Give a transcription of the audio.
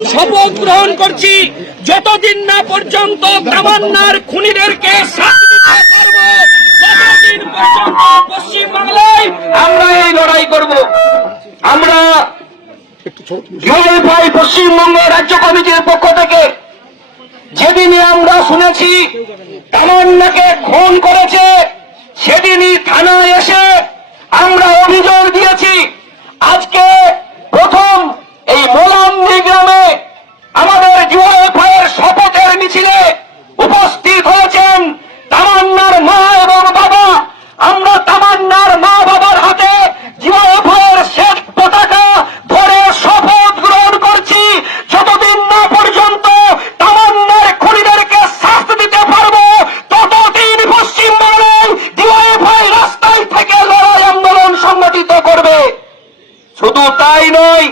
শপথ গ্রহণ করছি। যতদিন না পর্যন্ত তামান্নার খুনিদেরকে ততদিন পর্যন্ত পশ্চিম আমরা এই লড়াই করব। আমরা ইউএফআই পশ্চিমবঙ্গ রাজ্য কমিটির পক্ষ থেকে যেদিনই আমরা শুনেছি, তামান্নাকে খুন করেছে কন্যার মা বাবার হাতে জিয়াভয়ের শেষ পতাকা ধরে শপথ গ্রহণ করছি। যতদিন না পর্যন্ত তামান্নার খুনিদেরকে শাস্তি দিতে পারব, ততদিন পশ্চিমবঙ্গ জিয়াভয় রাস্তায় থেকে লড়াই আন্দোলন সংগঠিত করবে। শুধু তাই নয়